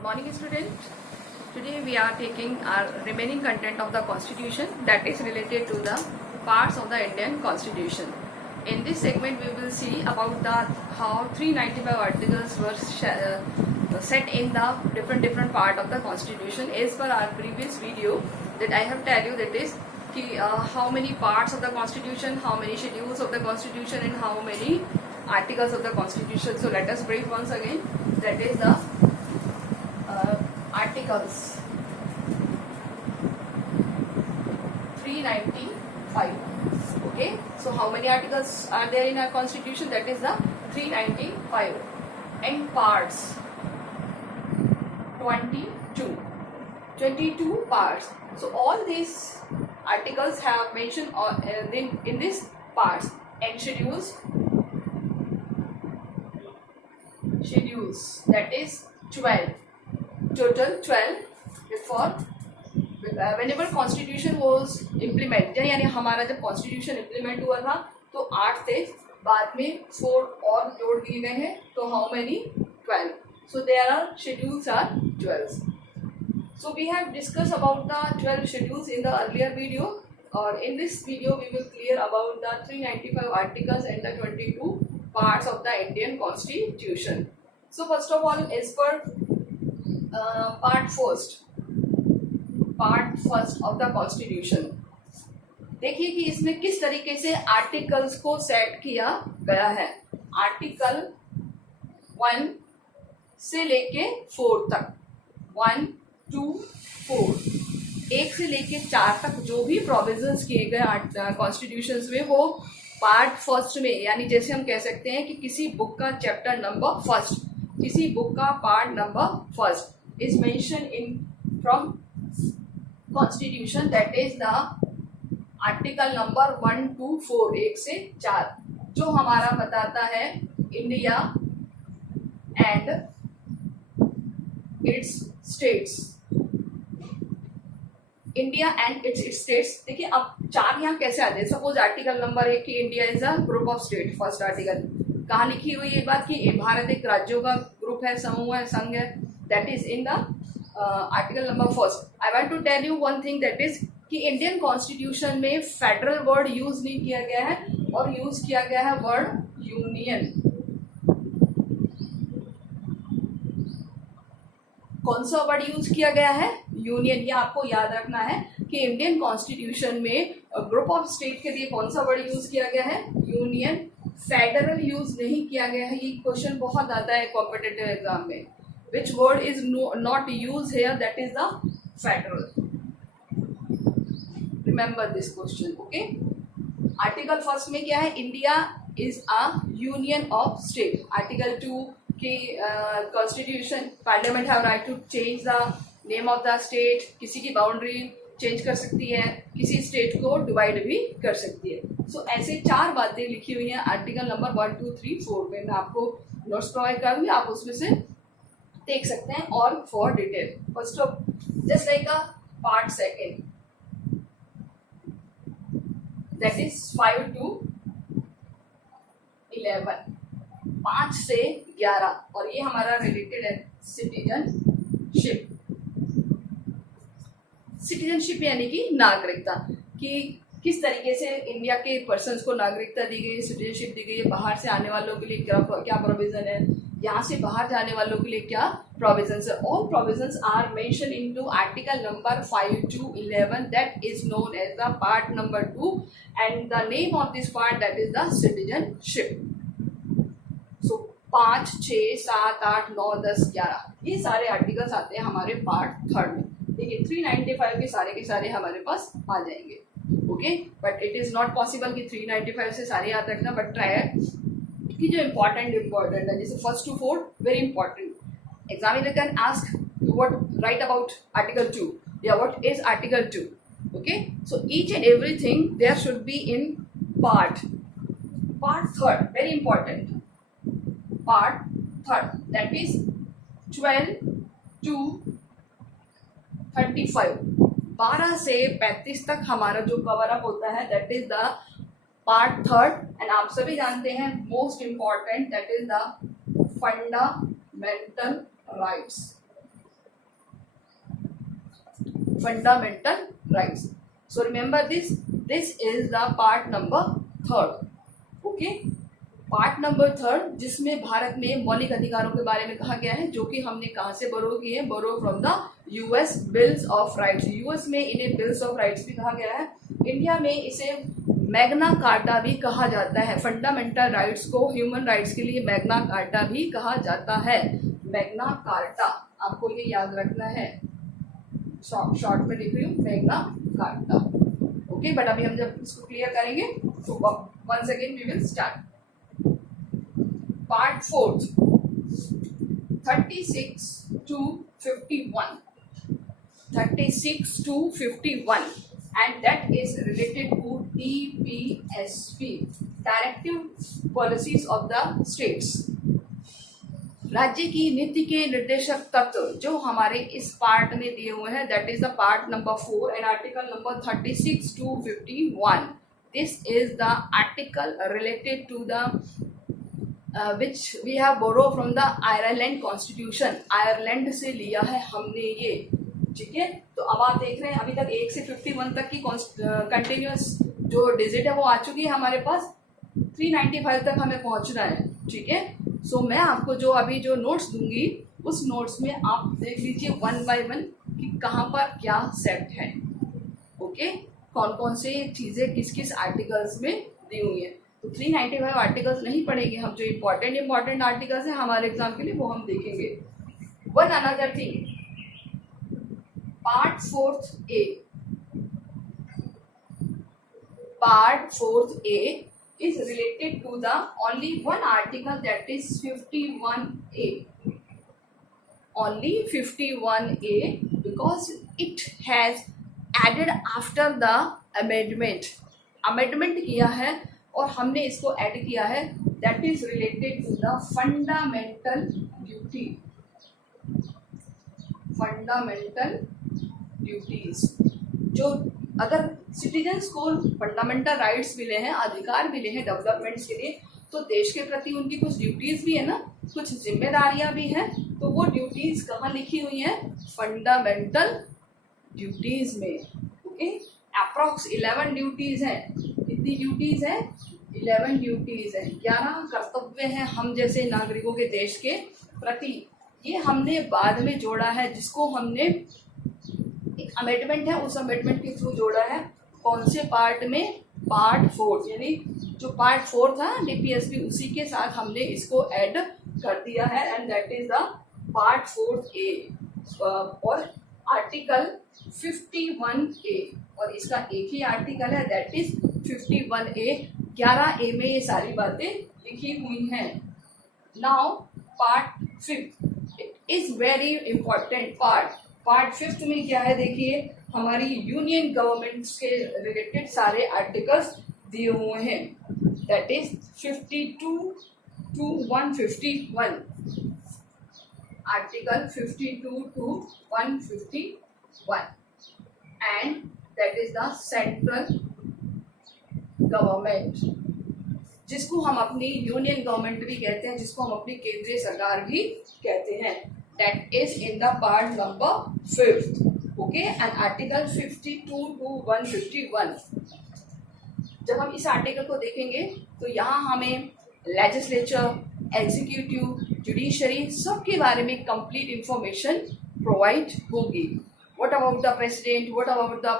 Good morning, student. Today we are taking our remaining content of the Constitution, that is related to the parts of the Indian Constitution. In this segment, we will see about how 395 articles were set in the different part of the Constitution. As per our previous video, that I have tell you, that is how many parts of the Constitution, how many schedules of the Constitution, and how many articles of the Constitution. So let us brief once again. That is the articles 395. Okay, so how many articles are there in our Constitution? That is the 395. And parts 22 parts. So all these articles have mentioned in these parts. And schedules, that is 12. Total 12 for whenever Constitution was implemented, यानी हमारा जब Constitution implement हुआ था तो 8 थे, बाद में 4 और जोड़ दिए गए हैं, तो how many? 12. So there are schedules are 12. So we have discussed about the 12 schedules in the earlier video, or in this video we will clear about the 395 articles and the 22 parts of the Indian Constitution. So first of all, as per part first of the Constitution, देखिए कि इसमें किस तरीके से articles को set किया गया है. आर्टिकल 1 से लेके 4 तक, 1, 2, 4, 1 से लेके 4 तक जो भी प्रोविजंस किए गए कॉन्स्टिट्यूशन में, वो पार्ट फर्स्ट में, यानी जैसे हम कह सकते हैं कि किसी बुक का चैप्टर नंबर फर्स्ट, किसी बुक का part number first is mentioned in from Constitution, that is the article number 1 to 4, 1 से 4, जो हमारा बताता है India and it's states. India and it's states. देखिए अब 4 यहाँ कैसे आते हैं. सपोज आर्टिकल नंबर 1 कि India is a group of state. First article कहाँ लिखी हुई ये बात कि भारत एक राज्यों का ग्रुप है, समूह है, संघ है. That is in the article number first. I want to tell you one thing, that is कि इंडियन कॉन्स्टिट्यूशन में फेडरल वर्ड यूज नहीं किया गया है और यूज किया गया है वर्ड यूनियन. कौन सा वर्ड यूज किया गया है? यूनियन. ये आपको याद रखना है कि इंडियन कॉन्स्टिट्यूशन में ग्रुप ऑफ स्टेट के लिए कौन सा वर्ड यूज किया गया है? यूनियन. फेडरल यूज नहीं किया गया है. ये क्वेश्चन बहुत आता है कॉम्पिटिटिव एग्जाम में. Which word is not used here? That is the federal. Remember this question, okay? Article first में क्या है? India is a union of state. Article 2 की Constitution, Parliament have right to change the name of the state. किसी की boundary change कर सकती है, किसी स्टेट को डिवाइड भी कर सकती है. सो ऐसे 4 बातें लिखी हुई हैं आर्टिकल नंबर 1, 2, 3, 4 में. मैं आपको नोट्स प्रोवाइड करूँगी, आप उसमें से देख सकते हैं. और for detail first of just like a part second, that is 5 to 11, 5 से 11. और ये हमारा रिलेटेड है सिटीजनशिप. सिटीजनशिप यानी कि नागरिकता, कि किस तरीके से इंडिया के पर्सन्स को नागरिकता दी गई, सिटीजनशिप दी गई है. बाहर से आने वालों के लिए क्या प्रोविजन है, यहाँ से बाहर जाने वालों के लिए क्या प्रोविजंस है. All provisions are mention into article number 5 to 11, that is known as the part number 2, and the name of this part that is the citizenship. So 5, 6, 7, 8, 9, 10, 11 ये सारे आर्टिकल्स आते हैं हमारे पार्ट 3 में. देखिए 395 के सारे हमारे पास आ जाएंगे. Okay, but it is not possible कि 395 से सारे याद रखना, बट ट्राई कि जो इम्पोर्टेंट है, जैसे 1 to 4 very important. Examiner can ask what write about article 2. Yeah, what is article 2? Okay, so each and everything there should be in part 3, very important. Part 3, that is 12 to 35. 12 से 35 तक हमारा जो cover up होता है, that is the part 3. And आप सभी जानते हैं most important, that is the fundamental rights. fundamental rights. So remember this is the part number 3rd. Okay, part number 3 जिसमें भारत में मौलिक अधिकारों के बारे में कहा गया है, जो कि हमने कहाँ से बोरो किए हैं, borrow from the US bills of rights. US में इन्हें बिल्स ऑफ राइट्स भी कहा गया है. इंडिया में इसे मैग्ना कार्टा भी कहा जाता है. फंडामेंटल राइट्स को, ह्यूमन राइट्स के लिए मैग्ना कार्टा भी कहा जाता है. मैग्ना कार्टा आपको ये याद रखना है. शॉर्ट में लिख रही हूँ, मैग्ना कार्टा. ओके, बट अभी हम जब इसको क्लियर करेंगे तो once again we will start. Part 4th, 36 to 51. 36 to 51, and that is related to DPSP, Directive Policies of the States. राज्य की नीति के निर्देशक तत्व जो हमारे इस पार्ट में दिए हुए हैं, that is the part number 4 and article number 36 to 51. This is the article related to the which we have borrowed from the Ireland Constitution. Ireland से लिया है हमने ये. ठीक है, तो अब आप देख रहे हैं अभी तक 1 से 51 तक की कंटिन्यूस जो डिजिट है वो आ चुकी है हमारे पास. 395 तक हमें पहुंचना है. ठीक है, सो मैं आपको जो अभी जो नोट्स दूंगी उस नोट्स में आप देख लीजिए 1 by 1 कि कहाँ पर क्या सेट है. ओके, कौन कौन से चीज़ें किस किस आर्टिकल्स में दी हुई है. तो 395 आर्टिकल्स नहीं पढ़ेंगे हम. जो इम्पोर्टेंट आर्टिकल्स हैं हमारे एग्जाम के लिए वो हम देखेंगे. One another thing, part 4th A. Part 4th A is related to the only one article, that is 51A. Only 51A, because it has added after the amendment. Amendment किया है और हमने इसको ऐड किया है. That is related to the fundamental duty. Fundamental duties, जो अगर citizens को फंडामेंटल राइट्स मिले हैं, अधिकार मिले हैं डेवलपमेंट्स के लिए, तो देश के प्रति उनकी कुछ ड्यूटीज भी है ना, कुछ जिम्मेदारियां भी हैं. तो वो ड्यूटीज कहाँ लिखी हुई हैं? फंडामेंटल ड्यूटीज में. ओके, अप्रॉक्स 11 ड्यूटीज हैं. कितनी ड्यूटीज हैं? 11 ड्यूटीज हैं. 11 कर्तव्य हैं हम जैसे नागरिकों के देश के प्रति. ये हमने बाद में जोड़ा है, जिसको हमने एक अमेंडमेंट है, उस अमेंडमेंट के थ्रू जोड़ा है. कौन से पार्ट में? पार्ट 4, यानी जो पार्ट 4 था डीपीएसपी, उसी के साथ हमने इसको ऐड कर दिया है. And that is the part 4A और आर्टिकल 51A. और इसका एक ही आर्टिकल है, दैट इज 51A. 11A में ये सारी बातें लिखी हुई हैं. Now part 5th, it is very important part. Part 5th में क्या है? देखिए, हमारी यूनियन गवर्नमेंट्स के रिलेटेड सारे आर्टिकल्स दिए हुए हैं. That is 52 to 151. Article 52 to 151. And that is the central government, जिसको हम अपनी यूनियन गवर्नमेंट भी कहते हैं, जिसको हम अपनी केंद्रीय सरकार भी कहते हैं. That is in the part number 5th. Okay, and article 52 to 151. जब हम इस आर्टिकल को देखेंगे तो यहाँ हमें लेजिस्लेचर, एग्जीक्यूटिव, जुडिशरी सबके बारे में कंप्लीट इंफॉर्मेशन प्रोवाइड होगी. What about the president? What about the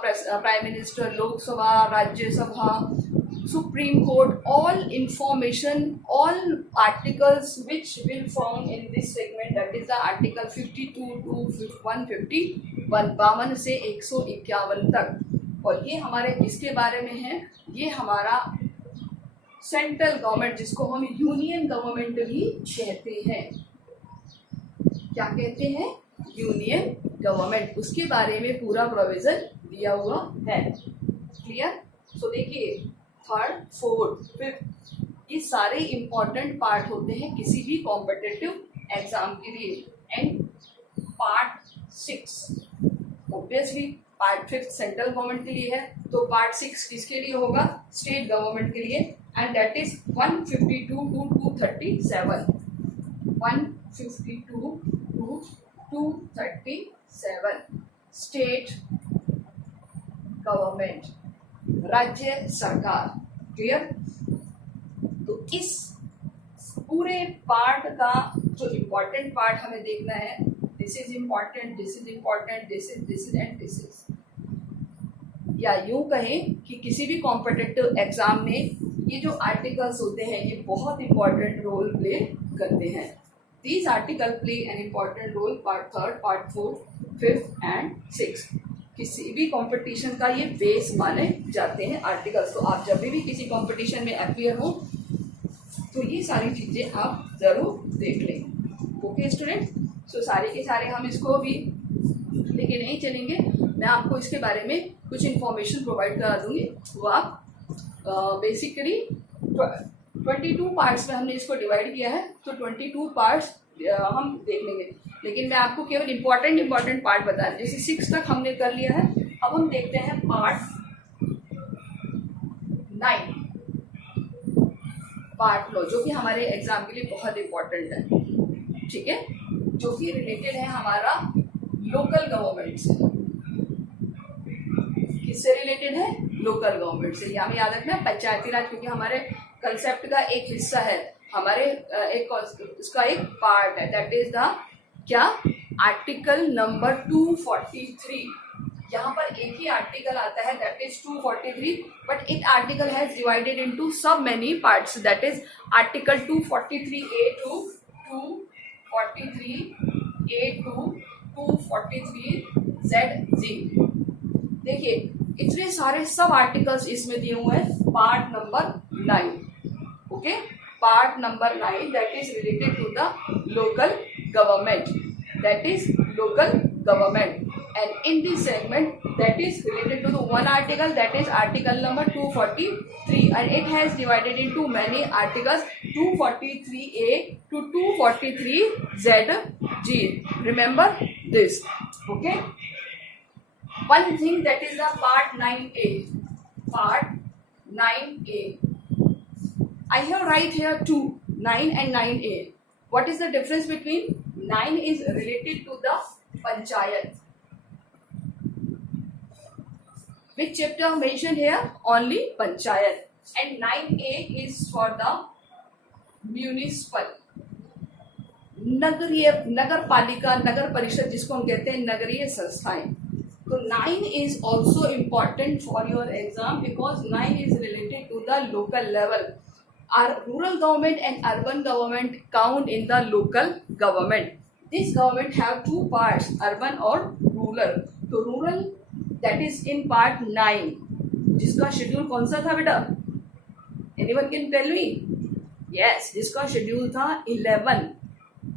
prime minister? Lok Sabha, Rajya Sabha, Supreme Court, all information, all articles which will form in this segment, that is the article 52 to 151, 52 से 151 तक. और ये हमारे किसके बारे में है? ये हमारा सेंट्रल गवर्नमेंट, जिसको हम यूनियन गवर्नमेंट भी कहते हैं. क्या कहते हैं? Union government. उसके बारे में पूरा प्रोविजन दिया हुआ है. क्लियर? सो देखिए, 3rd, 4th, 5th, ये सारे इंपॉर्टेंट पार्ट होते हैं किसी भी कॉम्पिटिटिव एग्जाम के लिए. And part 6, obviously part 5th central government के लिए है, तो पार्ट 6 किसके लिए होगा? स्टेट गवर्नमेंट के लिए. And that is 152 to 237. 152 to 237 state government, राज्य सरकार। क्लियर? तो इस पूरे पार्ट का जो इम्पोर्टेंट पार्ट हमें देखना है, this is important, this is important, this is and this is. या यूं कहें कि किसी भी कॉम्पिटिटिव एग्जाम में ये जो आर्टिकल्स होते हैं ये बहुत इंपॉर्टेंट रोल प्ले करते हैं। These article play an important role part 3, part 4, 5th and 6th। किसी भी कंपटीशन का ये बेस माने जाते हैं आर्टिकल्स। तो आप जब भी किसी कंपटीशन में अपीयर हो तो ये सारी चीज़ें आप ज़रूर देख लें। ओके स्टूडेंट, सो सारे के सारे हम इसको भी लेके नहीं चलेंगे, मैं आपको इसके बारे में कुछ इन्फॉर्मेशन प्रोवाइड करा दूंगी। वो आप बेसिकली 22 पार्ट्स में हमने इसको डिवाइड किया है, तो 22 पार्ट्स हम देख लेंगे। लेकिन मैं आपको केवल इम्पॉर्टेंट पार्ट बता रही हूँ। जैसे 6 तक हमने कर लिया है, अब हम देखते हैं पार्ट 9, पार्ट लो, जो कि हमारे एग्जाम के लिए बहुत इंपॉर्टेंट है। ठीक है, जो कि रिलेटेड है हमारा लोकल गवर्नमेंट से। किससे रिलेटेड है? लोकल गवर्नमेंट से। हमें याद रखना है पंचायती राज, क्योंकि हमारे कंसेप्ट का एक हिस्सा है, हमारे इसका एक पार्ट है। दैट इज द क्या? Article number 243। यहाँ पर एक ही आर्टिकल आता है, that is 243, but it article has divided into सब many parts. That is article 243A to 243A to 243ZG। देखिए इतने सारे सब आर्टिकल्स इसमें दिए हुए हैं। Part number 9, okay, part number 9 that is related to the local government, that is local government. And in this segment that is related to the one article, that is article number 243, and it has divided into many articles, 243A to 243ZG. Remember this, okay? One thing, that is the part 9A. Part 9A. I have write here 2, 9 and 9A. What is the difference between? 9 is related to the panchayat. Which chapter mentioned here? Only panchayat. And 9A is for the municipal, नगरीय, नगर पालिका, नगर परिषद जिसको हम कहते हैं, नगरीय संस्थाएं। तो 9 is also important for your exam because 9 is related to the local level. Our rural government and urban government count in the local government. This government have two parts, urban और rural. तो rural that is in part 9, जिसका schedule कौन सा था बेटा? Anyone can tell me? Yes, जिसका schedule था 11,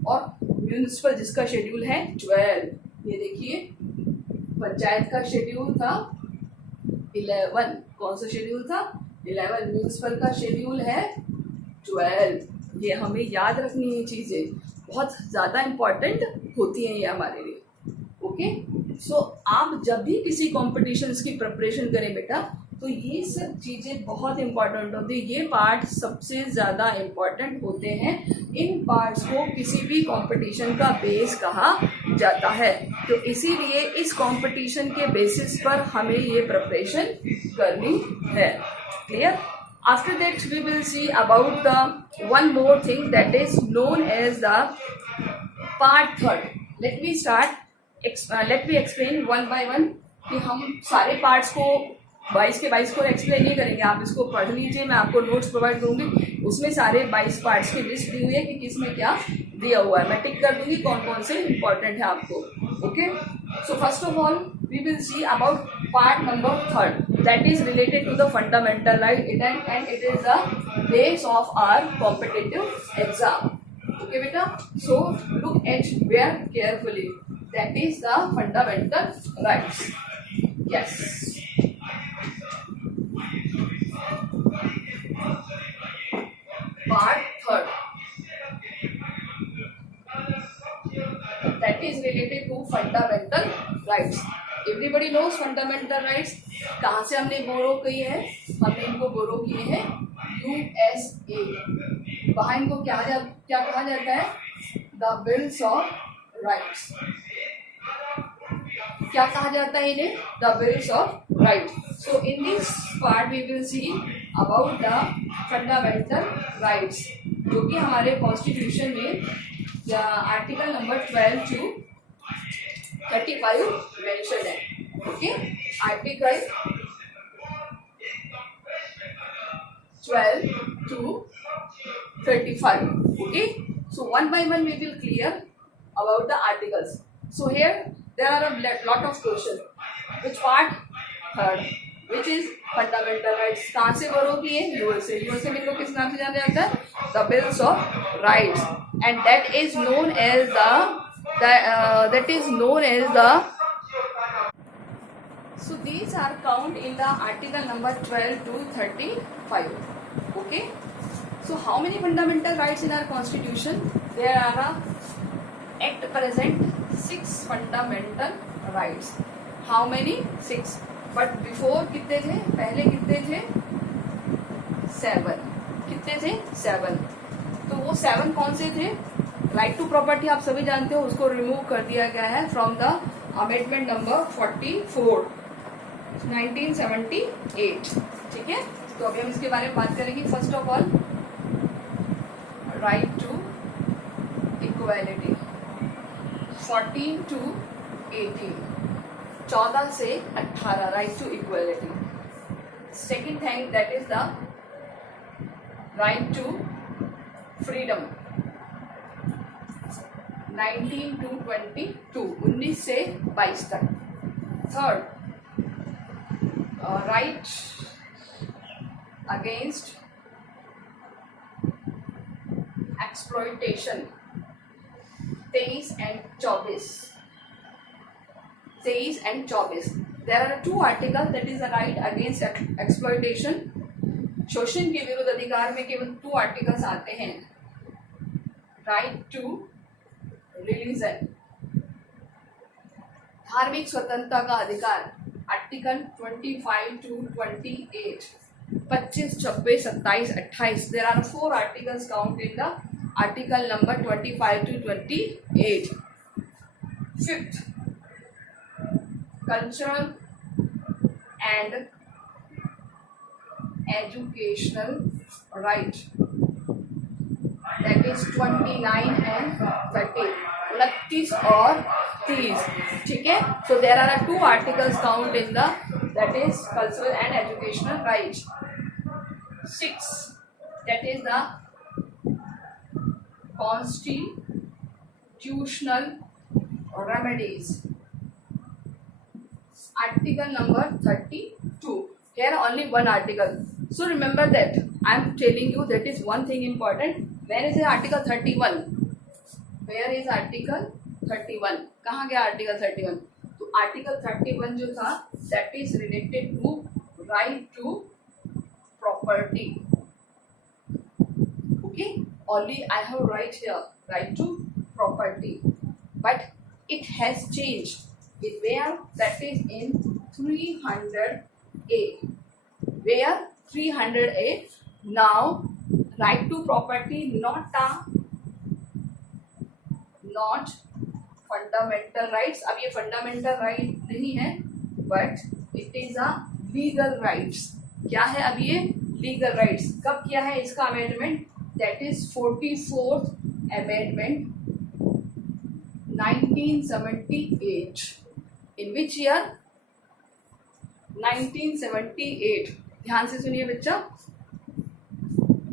और म्यूनिसिपल जिसका शेड्यूल है 12। ये देखिए पंचायत का शेड्यूल था 11, कौन सा शेड्यूल था? 11। म्यूनिसिपल का शेड्यूल है 12। ये हमें याद रखनी है, चीज़ें बहुत ज़्यादा इम्पॉर्टेंट होती हैं ये हमारे लिए। ओके, सो आप जब भी किसी कॉम्पिटिशन्स की प्रिपरेशन करें बेटा, तो ये सब चीज़ें बहुत इंपॉर्टेंट होती है। ये पार्ट सबसे ज़्यादा इम्पॉर्टेंट होते हैं। इन पार्ट्स को किसी भी कंपटीशन का बेस कहा जाता है, तो इसीलिए इस कंपटीशन के बेसिस पर हमें ये प्रिपरेशन करनी है। Clear? After that we will see about the one more thing that is known as the part 3। Let me start, let me explain one by one, कि हम सारे पार्ट्स को 22 के 22 को एक्सप्लेन नहीं करेंगे। आप इसको पढ़ लीजिए, मैं आपको नोट्स प्रोवाइड करूंगी, उसमें सारे 22 पार्ट्स की लिस्ट दी हुई है कि किसमें क्या दिया हुआ है। मैं टिक कर दूंगी कौन कौन से इंपॉर्टेंट है आपको। Okay, so first of all we will see about part number 3 that is related to the fundamental right and it is the base of our competitive exam. Okay बेटा, so look at where carefully, that is the fundamental rights. Yes, part 3 that is related to fundamental rights. Everybody knows fundamental rights। कहाँ से हमने बोरो किए हैं? हमने इनको बोरो किए हैं USA। वहाँ इनको क्या कहा जाता है? The bills of rights. क्या कहा जाता है इन्हें? The bills of right. So in this part we will see about the fundamental rights, जो कि हमारे कॉन्स्टिट्यूशन में आर्टिकल नंबर 12 to 35 मेंशन है. Okay, article 12 to 35. Okay, so one by one we will clear about the articles. So here there are a lot of questions. Which part? Third, which is fundamental rights. कहाँ से borrow किए? USA. USA में इनको किस नाम से जाना जाता है? The Bills of Rights, and that is known as the So these are count in the article number 12 to 35. Okay. So how many fundamental rights in our constitution? There are at present 6 fundamental rights. How many? 6. But before कितने थे? पहले कितने थे? 7. कितने थे? 7. तो वो 7 कौन से थे? राइट टू प्रॉपर्टी आप सभी जानते हो, उसको रिमूव कर दिया गया है फ्रॉम द अमेंडमेंट नंबर 44 1978. ठीक है, तो अभी हम इसके बारे में बात करेंगे. First of all, right to equality 14 to 18, 14 से 18, right to equality. Second thing that is the right to freedom 19 to 22, 19 से 22 तक. Third, right against exploitation 23 and 24. 23 and 24. There are 2 articles, that is the right against exploitation. शोषण के विरुद्ध अधिकार में केवल 2 articles आते हैं. राइट टू रिलीजन, धार्मिक स्वतंत्रता का अधिकार, article 25 to 28. 25, 26, 27, 28. There are 4 articles count in the article number 25 to 28. Fifth, cultural and educational right, that is 29 and 30. 29 और 30. ठीक है, so there are 2 articles count in the, that is cultural and educational right. 6, that is the constitutional remedies, article number 32. Here only 1 article, so remember that I am telling you that is one thing important. Where is the article 31? Where is article 31? कहाँ गया article 31? तो article 31 जो था, that is related to right to property. Okay, only I have right here, right to property, but it has changed. Where? That is in 300A. Where? 300A. Now right to property not fundamental rights. अब ये fundamental right नहीं है, but it is a legal rights. क्या है अब ये? legal rights. कब किया है इसका amendment? That is 44th amendment 1978. In which year? 1978. ध्यान से सुनिए बच्चा.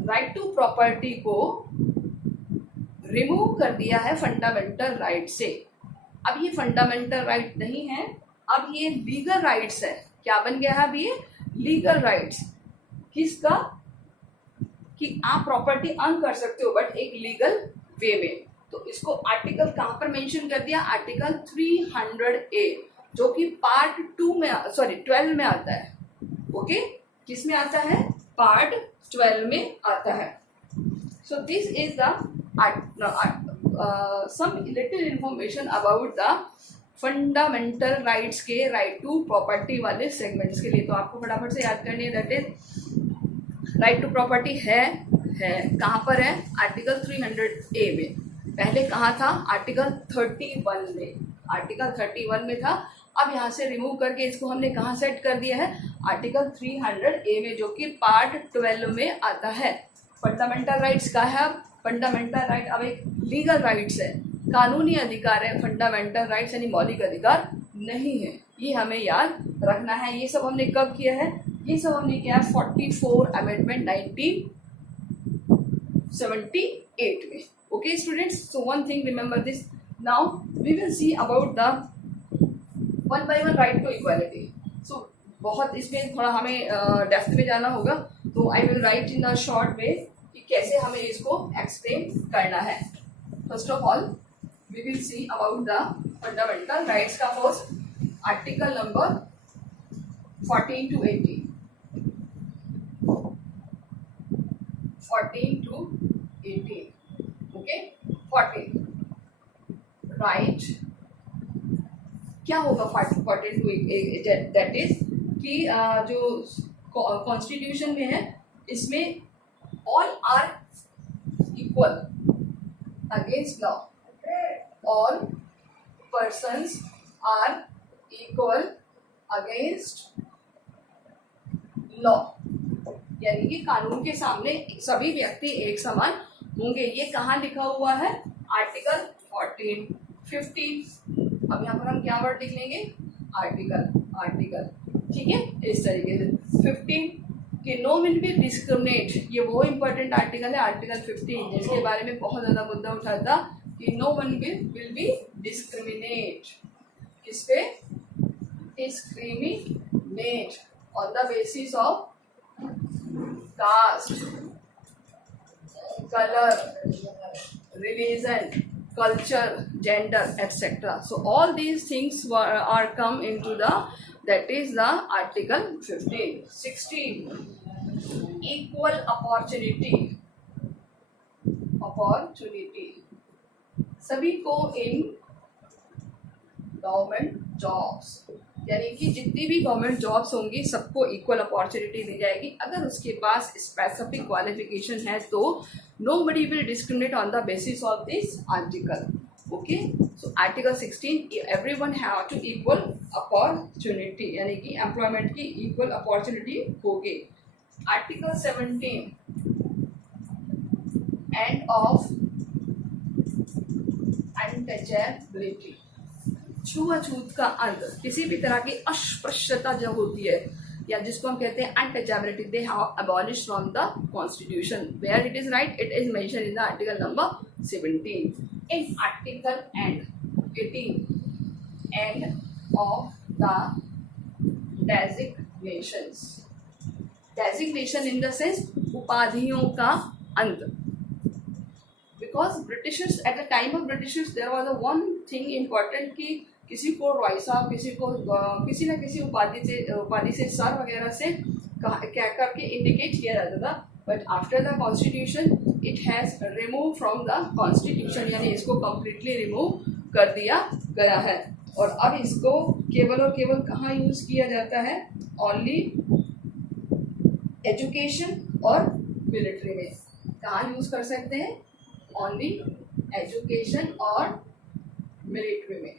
राइट टू प्रॉपर्टी को रिमूव कर दिया है फंडामेंटल राइट से. अब ये फंडामेंटल राइट नहीं है, अब ये लीगल राइट्स है. क्या बन गया है अब ये? Legal rights. किसका? कि आप प्रॉपर्टी अर्न कर सकते हो बट एक लीगल वे में. तो इसको आर्टिकल कहाँ पर मेंशन कर दिया? आर्टिकल 300A, जो कि पार्ट 2 में 12 में आता है. ओके, किस में आता है? पार्ट 12 में आता है. So this is the some little information about the fundamental rights के राइट टू प्रॉपर्टी वाले सेगमेंट्स के लिए. तो आपको फटाफट से याद करनी है. That is right to property है कहाँ पर है? आर्टिकल 300A में. पहले कहाँ था? आर्टिकल 31 में. आर्टिकल 31 में था. अब यहाँ से रिमूव करके इसको हमने कहाँ सेट कर दिया है, आर्टिकल 300A में, जो कि पार्ट 12 में आता है। फंडामेंटल राइट्स का है, फंडामेंटल राइट अब एक लीगल राइट्स है, कानूनी अधिकार है, फंडामेंटल राइट्स यानी मौलिक अधिकार नहीं है। ये हमें याद रखना है। ये सब हमने कब किया है, ये सब हमने किया है 44 अमेंडमेंट 1978 में। Okay students, so one thing remember this. Now we will see about the one by one right to equality. So बहुत इसमें थोड़ा हमें डेप्थ में जाना होगा, तो I will write in a short way कि कैसे हमें इसको एक्सप्लेन करना है। First of all we will see about the fundamental rights का first article number 14 to 18, 14 to 18, okay. 14 right क्या होगा 14 to 18, दैट इज कि जो कॉन्स्टिट्यूशन में है इसमें all are equal against law, all persons are equal against law, यानी कि कानून के सामने सभी व्यक्ति एक समान होंगे। ये कहाँ लिखा हुआ है, आर्टिकल 14, 15। अब यहाँ पर हम क्या वर्ड लिख लेंगे, आर्टिकल, आर्टिकल, ठीक है, इस तरीके से। 15 कि नो विल बी डिस्क्रिमिनेट, ये वो इम्पोर्टेंट आर्टिकल है, आर्टिकल 15, जिसके बारे में बहुत ज़्यादा मुद्दा उठा था कि no one will be discriminate, किस पे, discriminate on the basis of caste, colour, religion, culture, gender, etc. So all these things are come into the, that is the article 15. 16 equal opportunity, opportunity सभी को in government jobs, यानी कि जितनी भी government jobs होंगी सबको equal opportunity दी जाएगी। अगर उसके पास स्पेसिफिक क्वालिफिकेशन है तो nobody will discriminate on the basis of this article. Okay, so article 16 everyone have to equal opportunity, यानी कि एम्प्लॉयमेंट की इक्वल अपॉर्चुनिटी होगी। आर्टिकल 17 एंड ऑफ अनटचेबिलिटी, छुआछूत का अंत, किसी भी तरह की अस्पृश्यता जो होती है या जिसको हम कहते हैं untouchability, they have abolish from the constitution, where it is right, it is mention in the article number 17. In article and 18 end of the designations, designation in the sense उपाधियों का अंत, because Britishers at the time of Britishers there was a one thing important कि किसी को रॉय साहब, किसी को किसी न किसी उपाधि से सर वगैरह से कह करके इंडिकेट किया जाता था, but after the constitution it has remove from the constitution, यानी इसको कम्प्लीटली रिमूव कर दिया गया है। और अब इसको केवल और केवल कहाँ यूज़ किया जाता है, ओनली एजुकेशन और मिलिट्री में। कहाँ यूज़ कर सकते हैं, ओनली एजुकेशन और मिलिट्री में,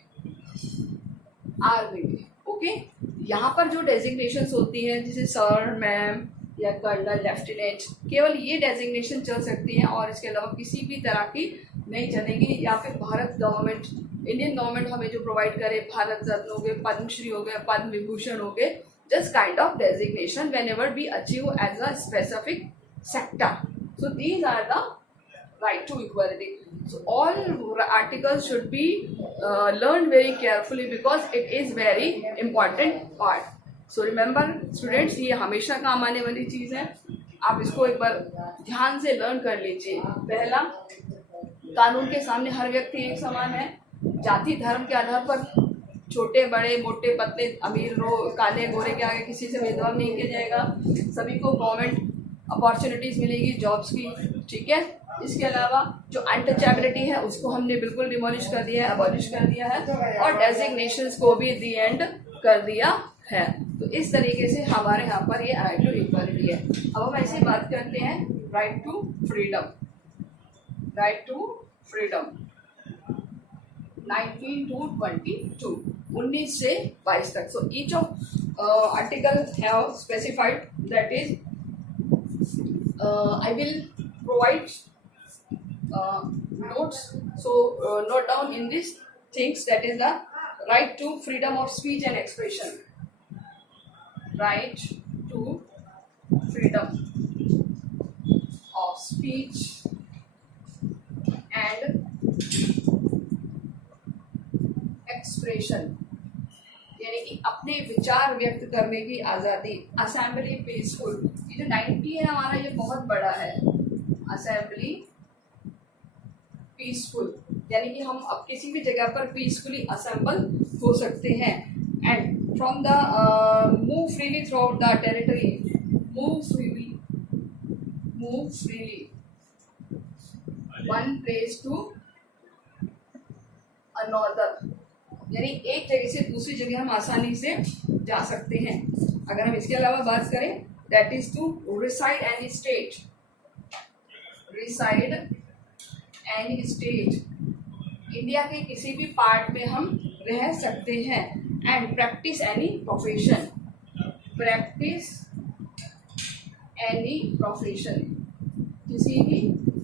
आर्मी में। ओके, यहाँ पर जो डेजिग्नेशंस होती हैं जैसे सर, मैम या कर्नल, लेफ्टिनेंट, केवल ये डेजिग्नेशन चल सकती हैं और इसके अलावा किसी भी तरह की नहीं चलेगी। या फिर भारत गवर्नमेंट, इंडियन गवर्नमेंट हमें जो प्रोवाइड करे, भारत रत्न हो गए, पद्मश्री हो गए, पद्म विभूषण हो गए, just kind of designation whenever be achieve as a specific sector. So these are the right to equality. So all articles should be learned very carefully because it is very important part. So remember students, ये हमेशा काम आने वाली चीज़ है, आप इसको एक बार ध्यान से लर्न कर लीजिए. पहला, कानून के सामने हर व्यक्ति एक समान है. जाति धर्म के आधार पर छोटे बड़े मोटे पतले अमीर काले गोरे के आगे किसी से भेदभाव नहीं किया जाएगा. सभी को गवर्नमेंट अपॉर्चुनिटीज़ मिलेगी जॉब्स की. ठीक है, इसके अलावा जो अनटचेबिलिटी है उसको हमने बिल्कुल डिमोलिश कर दिया है, अबॉलिश कर दिया है, और डेजिग्नेशंस को भी दी एंड कर दिया है. तो इस तरीके से हमारे यहाँ पर ये राइट टू इक्वालिटी है. अब हम ऐसे बात करते हैं right to freedom. Right to freedom 19 to 22. 19 से 22 तक. So each of article have specified, that is I will provide notes. So note down in these things, that is the right to freedom of speech and expression. Right to freedom of speech and expression, यानी कि अपने विचार व्यक्त करने की आज़ादी. Assembly peaceful, ये जो 90 है हमारा, ये बहुत बड़ा है. असेंबली पीसफुल, यानी कि हम अब किसी भी जगह पर पीसफुली असेंबल हो सकते हैं. And from the move freely throughout the territory, move freely one place to another, यानी एक जगह से दूसरी जगह हम आसानी से जा सकते हैं. अगर हम इसके अलावा बात करें, that is to reside any state, reside any state, India के किसी भी पार्ट में हम रह सकते हैं. And practise any profession, practise any profession, किसी भी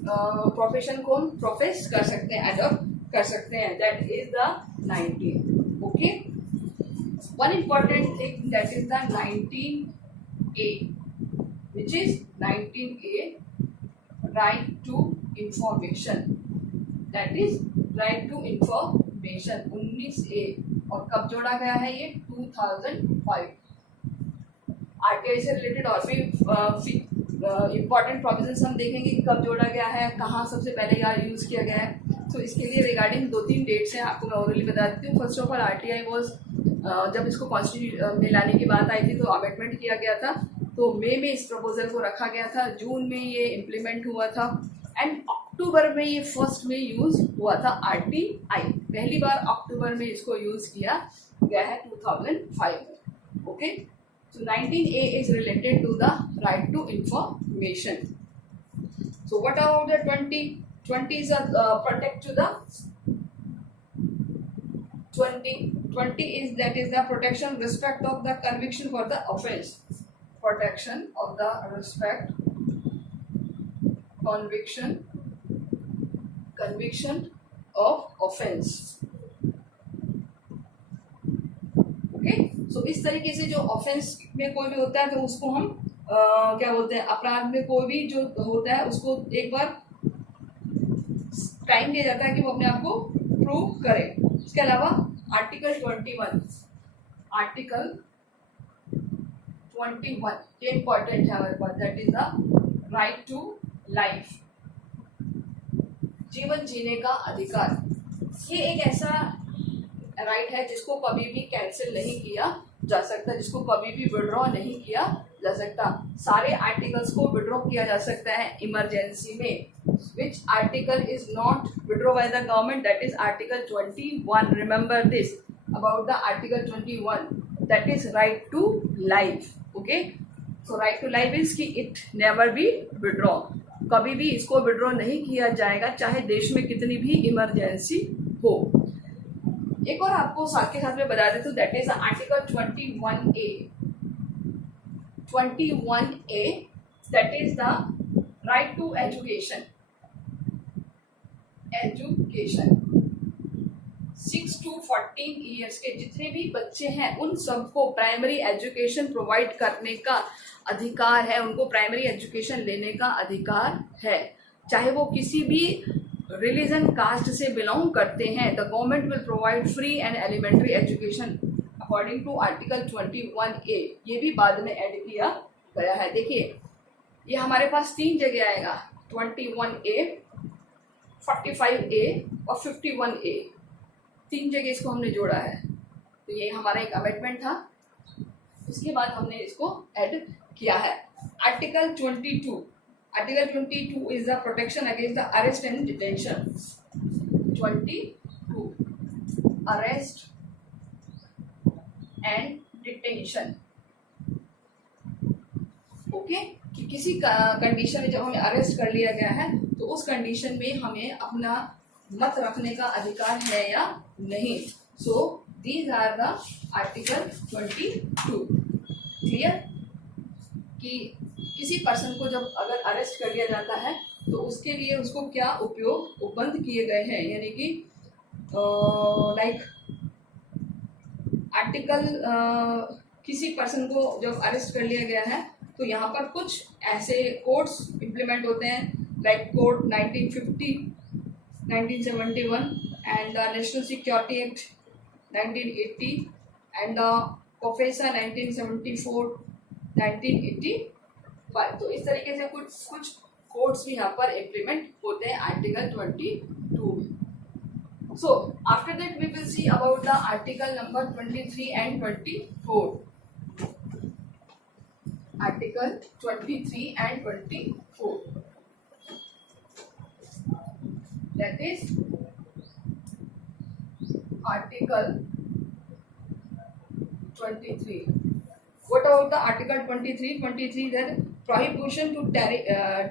प्रोफेशन को हम प्रोफेस कर सकते हैं, अडॉप्ट कर सकते हैं. That is the 19. Okay, one important thing, that is the 19A, which is 19A, right to information. That is right to information, 19A. और कब जोड़ा गया है ये? 2005. आरटीआई से रिलेटेड और भी इम्पॉर्टेंट प्रोविजंस हम देखेंगे कि कब जोड़ा गया है, कहाँ सबसे पहले यार यूज़ किया गया है. तो इसके लिए रिगार्डिंग 2-3 डेट्स हैं, आपको मैं ओरली बता देती हूँ. First of all, RTI was, जब इसको कॉन्स्टिट्यूशन में लाने की बात आई थी तो अमेंडमेंट किया गया था. तो मई में इस प्रपोजल को रखा गया था, जून में ये इम्प्लीमेंट हुआ था, एंड अक्टूबर में ये फर्स्ट में यूज़ हुआ था. आरटीआई पहली बार अक्टूबर में इसको यूज़ किया गया है 2005 में. Okay, so 19A is related to the right to information. So what about the 20? 20 is protect to the 20 is, that is the protection respect of the conviction for the offense, protection of the respect conviction of offense. Okay, so इस तरीके से जो offence में कोई भी होता है तो उसको हम क्या बोलते हैं, अपराध में कोई भी जो होता है उसको एक बार टाइम दिया जाता है कि वो अपने आप को प्रूव करे. इसके अलावा आर्टिकल 21, आर्टिकल 21 ये इंपॉर्टेंट है हमारे पास. That is the right to life, जीवन जीने का अधिकार. ये एक ऐसा राइट है जिसको कभी भी कैंसिल नहीं किया जा सकता, जिसको कभी भी विड्रॉ नहीं किया जा सकता. सारे आर्टिकल्स को विड्रॉ किया जा सकता है इमरजेंसी में. Which article is not withdraw by the government? That is article 21. Remember this about the article 21, that is right to life. Okay, so right to life is कि इट नेवर बी विड्रॉ, कभी भी इसको withdraw नहीं किया जाएगा, चाहे देश में कितनी भी इमरजेंसी हो. एक और आपको साथ के साथ में बता देता हूँ, that is article 21A. 21A, that is the right to education. Education 6 to 14 years के जितने भी बच्चे हैं उन सबको प्राइमरी एजुकेशन प्रोवाइड करने का अधिकार है, उनको प्राइमरी एजुकेशन लेने का अधिकार है. चाहे वो किसी भी रिलीजन कास्ट से बिलोंग करते हैं, the government will provide free and elementary education according to article 21A. ये भी बाद में ऐड किया गया है. देखिए, ये हमारे पास 3 जगह आएगा, 21A, 45A और 51A. 3 जगह इसको हमने जोड़ा है. तो ये हमारा एक अमेंडमेंट था, उसके बाद हमने इसको ऐड किया है. Article 22, Article 22 is the protection against the arrest and detention. 22, arrest and detention. Okay, कि किसी कंडीशन में जब हमें अरेस्ट कर लिया गया है तो उस कंडीशन में हमें अपना मत रखने का अधिकार है या नहीं. So these are the article 22। Clear? कि किसी पर्सन को जब अगर अरेस्ट कर लिया जाता है तो उसके लिए उसको क्या उपबंध किए गए हैं, यानी कि लाइक आर्टिकल किसी पर्सन को जब अरेस्ट कर लिया गया है तो यहाँ पर कुछ ऐसे कोड्स इम्प्लीमेंट होते हैं, like code 1950, 1971 and the national security act 1980 and the professor 1974, 1985। तो इस तरीके से कुछ कोड्स भी यहाँ पर इम्प्लीमेंट होते हैं आर्टिकल 22 में। So after that we will see about the article number 23 and 24. Article 23 and 24. That is Article 23. What about the Article 23? 23 that prohibition to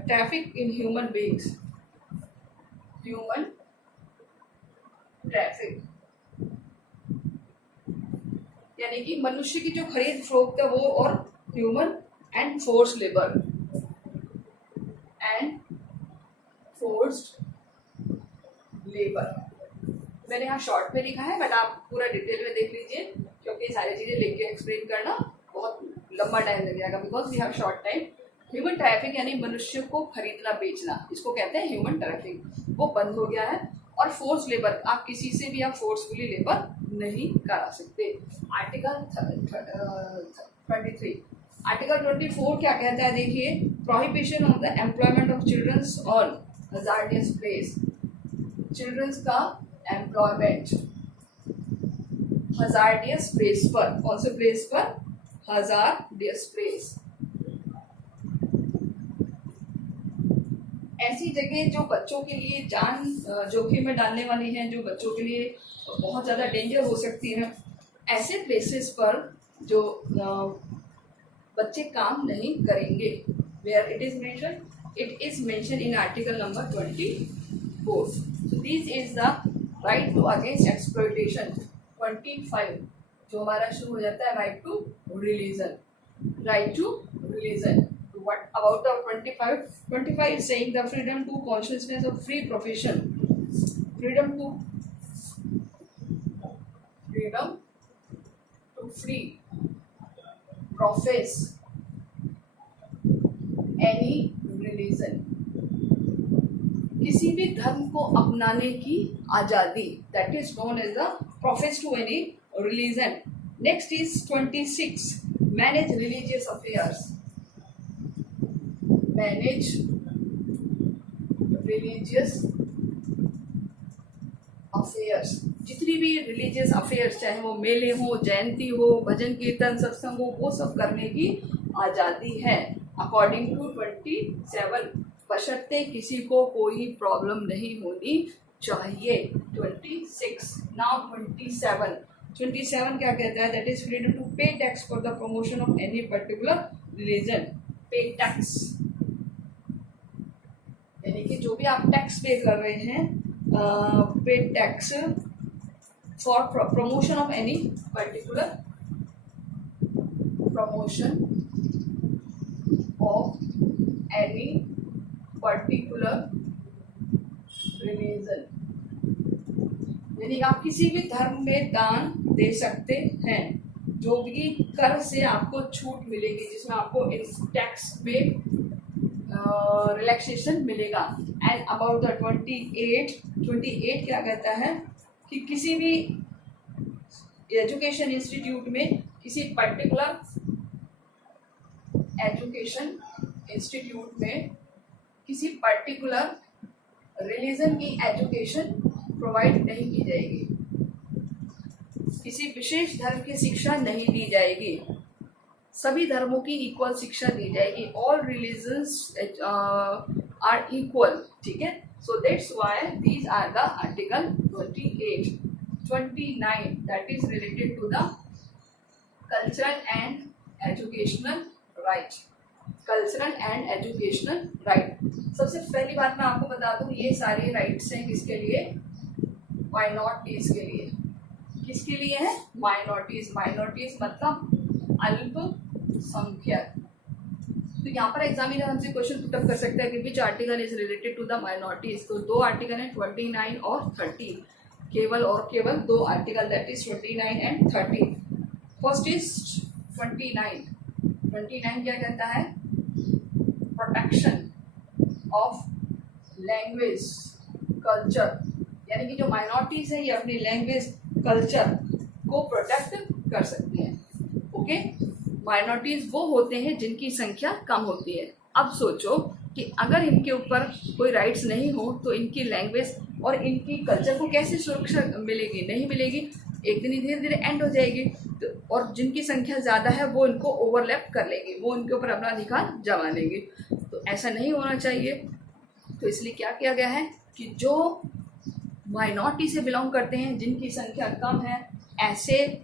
traffic in human beings. Human traffic यानी कि मनुष्य की जो खरीद फरोख्त है वो, और human and force labour and forced labour. मैंने यहाँ शॉर्ट में लिखा है, बट आप पूरा डिटेल में देख लीजिए, क्योंकि सारी चीजें लिख के एक्सप्लेन करना बहुत लंबा टाइम लग जाएगा, because we have short time. Human traffic यानी मनुष्य को खरीदना बेचना, इसको कहते हैं ह्यूमन ट्रैफिक, वो बंद हो गया है। और फोर्स लेबर, आप किसी से भी आप फोर्सफुली लेबर नहीं करा सकते। आर्टिकल 23। आर्टिकल 24 क्या कहता है, देखिए, prohibition of the employment of childrens on hazardous place. Childrens का एम्प्लॉयमेंट हजार्डियस प्लेस पर, कौन से प्लेस पर? Hazardous place. ऐसी जगह जो बच्चों के लिए जान जोखिम में डालने वाली हैं, जो बच्चों के लिए बहुत ज़्यादा डेंजर हो सकती है, ऐसे प्लेसेस पर जो बच्चे काम नहीं करेंगे। Where it is mention in article number 24। So this is the right to against exploitation. 25 जो हमारा शुरू हो जाता है, right to religion. Right to religion. What about the 25? 25 is saying the freedom to consciousness of free profession. Freedom to free profess any religion. किसी भी धर्म को अपनाने की आजादी, that is known as the profess to any religion. Next is 26. Manage religious affairs. Manage religious affairs. जितनी भी religious affairs, चाहे वो मेले हो, जयंती हो, भजन कीर्तन सत्संग हो, वो सब करने की आज़ादी है अकॉर्डिंग टू 27, बशर्ते किसी को कोई प्रॉब्लम नहीं होनी चाहिए। 26। नाउ 27 क्या कहता है? दैट इज फ्रीडम टू पे tax for the promotion of any particular religion. पे टैक्स यानी कि जो भी आप टैक्स पे कर रहे हैं, पे tax for promotion of any particular, promotion of any particular religion. यानी आप किसी भी धर्म में दान दे सकते हैं, जो भी कर से आपको छूट मिलेगी, जिसमें आपको टैक्स में रिलैक्सेशन मिलेगा। एंड अबाउट द 28 क्या कहता है कि किसी भी एजुकेशन इंस्टीट्यूट में, किसी पर्टिकुलर एजुकेशन इंस्टीट्यूट में किसी पर्टिकुलर रिलीजन की एजुकेशन प्रोवाइड नहीं की जाएगी, किसी विशेष धर्म की शिक्षा नहीं दी जाएगी, सभी धर्मों की इक्वल शिक्षा दी जाएगी। ऑल रिलीजन्स आर इक्वल, ठीक है। So that's why these are the article 28। 29 that is related to the cultural and educational right. Cultural and educational right. सबसे पहली बात मैं आपको बता दूं, ये सारे राइट्स हैं किसके लिए? माइनॉरिटीज के लिए। किसके लिए है? माइनॉरिटीज। माइनॉरिटीज मतलब अल्पसंख्यक। तो यहाँ पर एग्जामिनर हमसे क्वेश्चन पुटअप कर सकता है कि which article is related to the minorities. तो दो आर्टिकल हैं 29 और 30, केवल और केवल दो article, that is 29 and 30। First is 29। 29 क्या कहता है? प्रोटेक्शन ऑफ लैंग्वेज कल्चर, यानी कि जो माइनॉरिटीज है ये अपनी लैंग्वेज कल्चर को प्रोटेक्ट कर सकते हैं। ओके, माइनॉरिटीज वो होते हैं जिनकी संख्या कम होती है। अब सोचो कि अगर इनके ऊपर कोई राइट्स नहीं हो तो इनकी लैंग्वेज और इनकी कल्चर को कैसे सुरक्षा मिलेगी? नहीं मिलेगी, एक दिन धीरे धीरे एंड हो जाएगी। तो और जिनकी संख्या ज़्यादा है वो इनको ओवरलैप कर लेंगे, वो इनके ऊपर अपना अधिकार जमा लेंगे। तो ऐसा नहीं होना चाहिए। तो इसलिए क्या किया गया है कि जो माइनॉरिटी से बिलोंग करते हैं, जिनकी संख्या कम है, ऐसे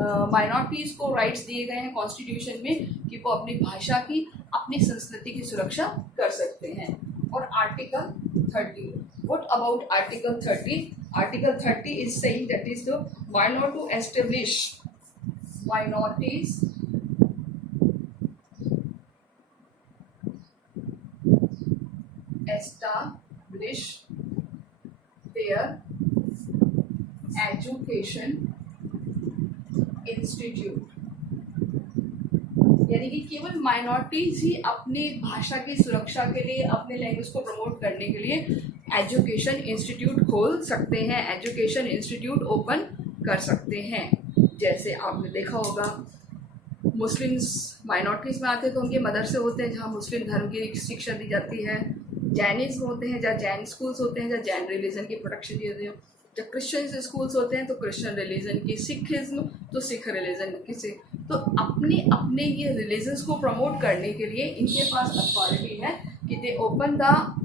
माइनॉरिटीज़ को राइट्स दिए गए हैं कॉन्स्टिट्यूशन में कि वो अपनी भाषा की, अपनी संस्कृति की सुरक्षा कर सकते हैं। और article 30, what about article 30? Article 30 is saying that is the minority to establish minorities establish their education institute, यानी कि केवल माइनॉरिटीज ही अपनी भाषा की सुरक्षा के लिए, अपने लैंग्वेज को प्रमोट करने के लिए एजुकेशन इंस्टीट्यूट खोल सकते हैं, एजुकेशन इंस्टीट्यूट ओपन कर सकते हैं। जैसे आपने देखा होगा मुस्लिम्स माइनॉरिटीज़ में आते हैं तो उनके मदरसे होते हैं जहाँ मुस्लिम धर्म की शिक्षा दी जाती है, जैनिज्म होते हैं जहाँ जैन स्कूल्स होते हैं जहाँ जैन रिलीजन की प्रोटेक्शन दी जाती है, जब क्रिश्चियन स्कूल्स होते हैं तो क्रिश्चियन रिलीजन की, सिखिज्म तो सिख रिलीजन की से। तो अपने अपने ये रिलीजन्स को प्रमोट करने के लिए इनके पास अथॉरिटी है कि they open the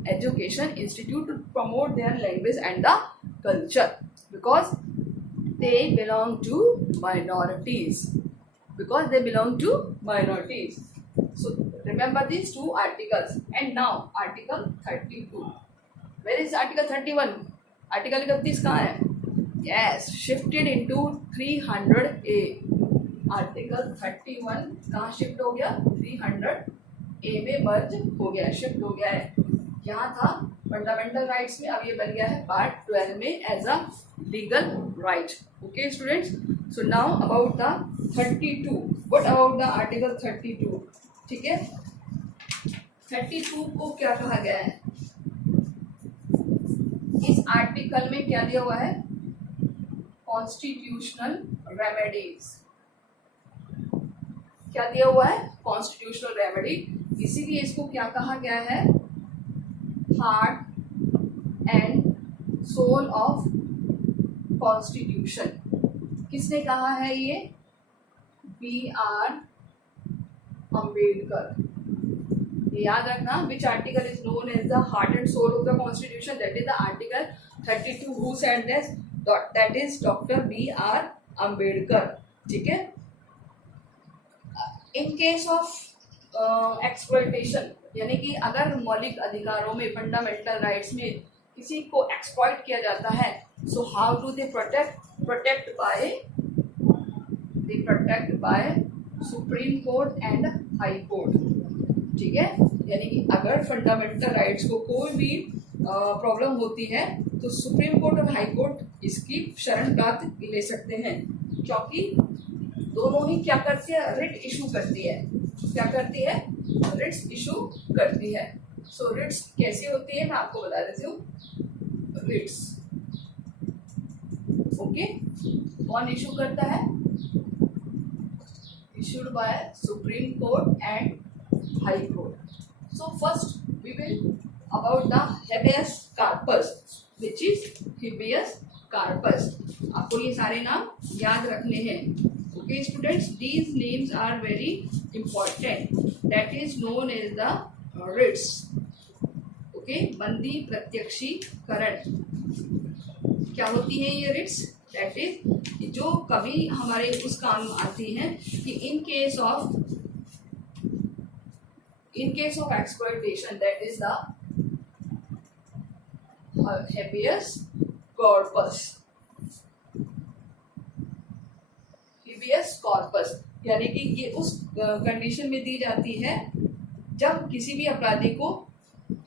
education institute to promote their language and the culture, because they belong to minorities, because they belong to minorities. So remember these two articles. And now article 32. Where is article 31? article 31 कहाँ है? Yes, shifted into 300A. article 31 कहाँ shift हो गया? 300A में मर्ज हो गया, shift हो गया है। यहाँ था फंडामेंटल राइट्स में, अब ये बन गया है पार्ट 12 में as a legal right. Okay students, so now about the 32, what about the article 32? ठीक है, 32 को क्या कहा गया है? इस आर्टिकल में क्या दिया हुआ है? Constitutional remedies. क्या दिया हुआ है? Constitutional remedy. इसीलिए इसको क्या कहा गया है? Heart and soul of constitution. किसने कहा है ये? B.R. अम्बेडकर। याद रखना, which article is known as the heart and soul of the constitution? That is the article 32। Who said this? That is doctor B.R. Ambedkar. ठीक है। इन केस ऑफ एक्सप्लॉयटेशन, यानी कि अगर मौलिक अधिकारों में, फंडामेंटल राइट्स में किसी को एक्सप्लॉइट किया जाता है, so how do they protect by supreme court and high court. ठीक है, यानी कि अगर फंडामेंटल राइट्स को कोई भी प्रॉब्लम होती है तो सुप्रीम कोर्ट और हाई कोर्ट इसकी शरण प्राप्त ले सकते हैं, क्योंकि दोनों ही क्या करती है? रिट इशू करती है। क्या करती है? रिट्स इशू करती है। सो रिट्स कैसी होती है मैं आपको बता देती हूँ। रिट्स ओके, कौन इशू करता है? Issued by supreme court and high court. So first we will about the habeas corpus, which is habeas corpus. आपको ये सारे नाम याद रखने हैं। Okay students, these names are very important. That is known as the writs. Okay, बंदी प्रत्यक्षीकरण। क्या होती है ये writs? That is जो कभी हमारे उस काम आती हैं कि in case of exploitation, that is the habeas corpus. Habeas corpus, यानी कि ये उस कंडीशन में दी जाती है जब किसी भी अपराधी को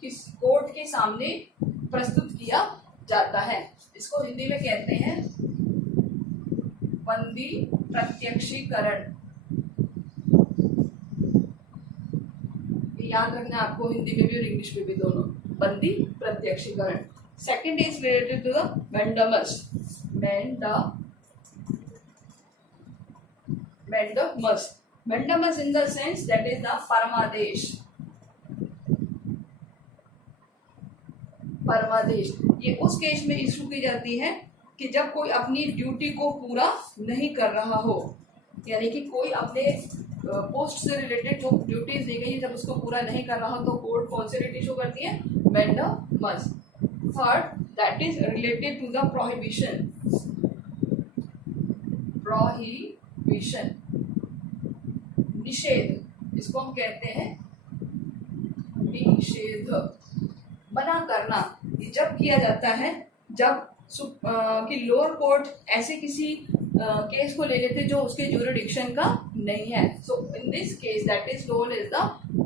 किस कोर्ट के सामने प्रस्तुत किया जाता है। इसको हिंदी में कहते हैं बंदी प्रत्यक्षीकरण। याद रखना आपको, हिंदी में भी और इंग्लिश में भी दोनों, बंदी प्रत्यक्षीकरण। Second is related to the mandamus. Mandamus in the sense that is the परमादेश। परमादेश ये उस केस में इशू की जाती है कि जब कोई अपनी ड्यूटी को पूरा नहीं कर रहा हो, यानी कि कोई अपने पोस्ट से रिलेटेड जो ड्यूटीज दी गई है जब उसको पूरा नहीं कर रहा हो तो कोर्ट कौन से रिट इशू करती है? Mandamus. Third, that is related to the prohibition. Prohibition निषेध, इसको हम कहते हैं निषेध, मना करना। ये जब किया जाता है जब कि लोअर कोर्ट ऐसे किसी केस को ले लेते जो उसके ज्यूरिडिक्शन का नहीं है। So in this case that is known as the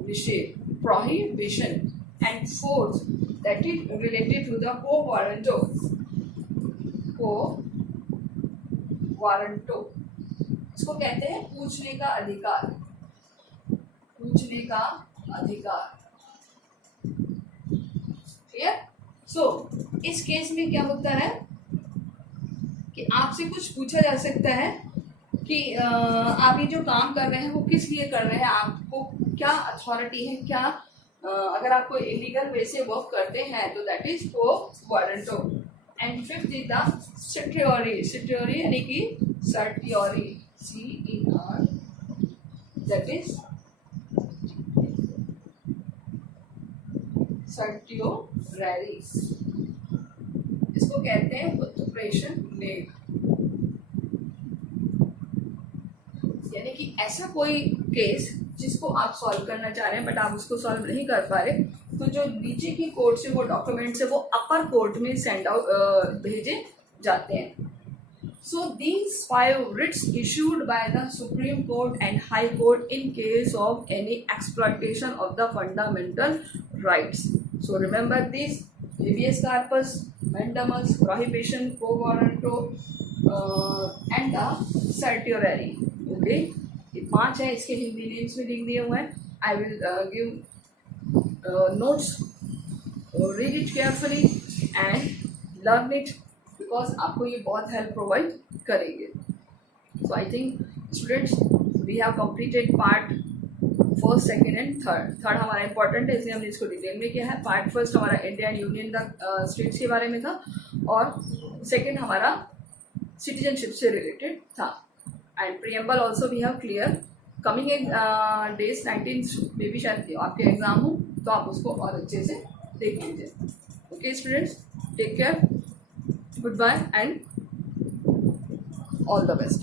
निषेध, prohibition. And fourth, that is related to the quo warranto. Quo warranto इसको कहते हैं पूछने का अधिकार। पूछने का अधिकार, क्लियर? सो इस केस में क्या होता है कि आपसे कुछ पूछा जा सकता है कि आप ये जो काम कर रहे हैं वो किस लिए कर रहे हैं, आपको क्या अथॉरिटी है, क्या अगर आप कोई इलीगल वे से वर्क करते हैं तो that is quo warranto. And fifth is the certiorari. Certiorari यानी कि certiorari, CER, that is certiorari. इसको कहते हैं उत्प्रेषण लेख, यानी कि ऐसा कोई केस जिसको आप सॉल्व करना चाह रहे हैं बट आप उसको सॉल्व नहीं कर पा रहे, तो जो नीचे की कोर्ट से वो डॉक्यूमेंट्स है वो अपर कोर्ट में सेंड आउट भेजे जाते हैं। So these 5 writs issued by the Supreme Court and High Court in case of any exploitation of the fundamental rights. So remember these: habeas corpus, mandamus, prohibition, quo warranto, and the certiorari. Okay, ये 5 है, इसके Hindi names में लिख दिए हुए हैं। I will give notes, read it carefully and learn it, because आपको ये बहुत हेल्प प्रोवाइड करेंगे। So I think students we have completed part first, second and third. Third हमारा इंपॉर्टेंट है इसलिए हमने इसको डिटेल में किया है। पार्ट फर्स्ट हमारा इंडियन यूनियन द स्टेट्स के बारे में था और सेकेंड हमारा सिटीजनशिप से रिलेटेड था। And preamble also we have clear. Coming days 19 में भी शायद आपके एग्जाम हो तो आप उसको और अच्छे से देख लीजिए। Okay students, take care, goodbye and all the best.